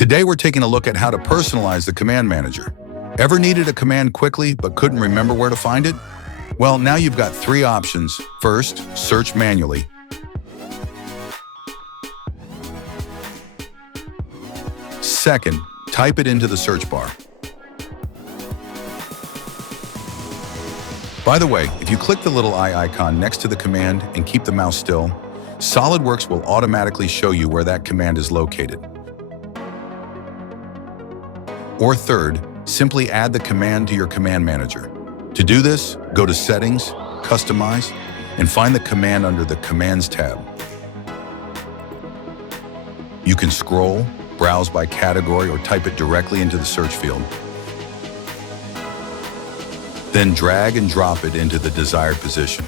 Today we're taking a look at how to personalize the command manager. Ever needed a command quickly but couldn't remember where to find it? Well, now you've got three options. First, search manually. Second, type it into the search bar. By the way, if you click the little eye icon next to the command and keep the mouse still, SolidWorks will automatically show you where that command is located. Or third, simply add the command to your command manager. To do this, go to Settings, Customize, and find the command under the Commands tab. You can scroll, browse by category, or type it directly into the search field. Then drag and drop it into the desired position.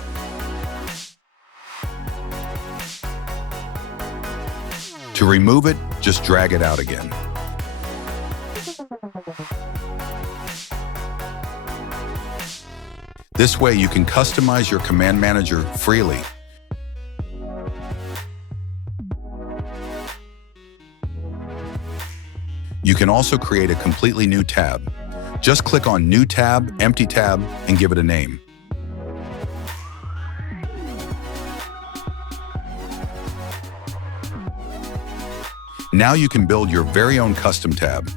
To remove it, just drag it out again. This way you can customize your command manager freely. You can also create a completely new tab. Just click on New Tab, Empty Tab, and give it a name. Now you can build your very own custom tab.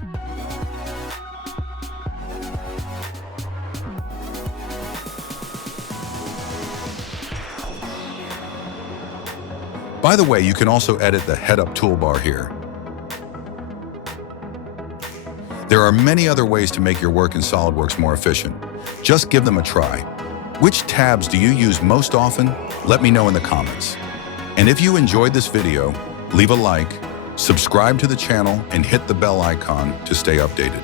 By the way, you can also edit the head-up toolbar here. There are many other ways to make your work in SolidWorks more efficient. Just give them a try. Which tabs do you use most often? Let me know in the comments. And if you enjoyed this video, leave a like, subscribe to the channel, and hit the bell icon to stay updated.